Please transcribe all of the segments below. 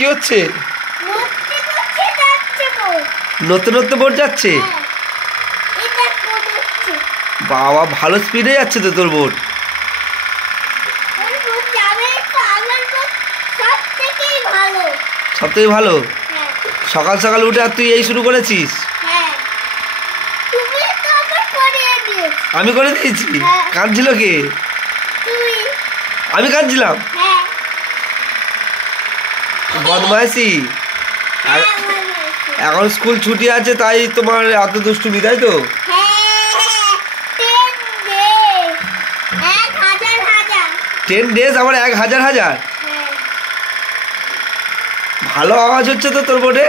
কি হচ্ছে? নড়তে নড়তে বোট যাচ্ছে। বাবা ভালো স্পিডে যাচ্ছে তো তোর বোট। সব থেকে ভালো। সকাল সকাল উঠে আর তুই এই শুরু করেছিস? আমি করে দিয়েছি। কাঁদছিল কে? আমি কাঁদছিলাম? বদমাইশি। এখন স্কুল ছুটি আছে তাই তোমার এত দুষ্টুমি, তাই তো? 10 days আবার 1000 ভালো আওয়াজ হচ্ছে তো তোর বোটে।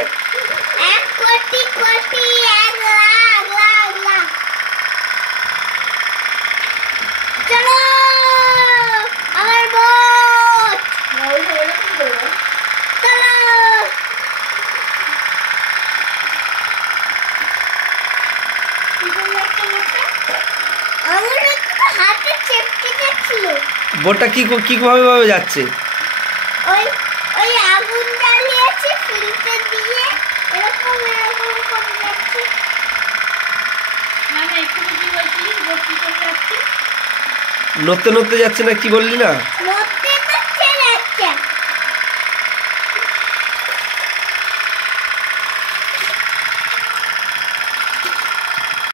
বোটটা কিভাবে যাচ্ছে? ওই আগুন জ্বালিয়েছে ফিল্টার দিয়ে এরকম এরকম করে যাচ্ছে। নড়তে নড়তে যাচ্ছে না, কি বললি না?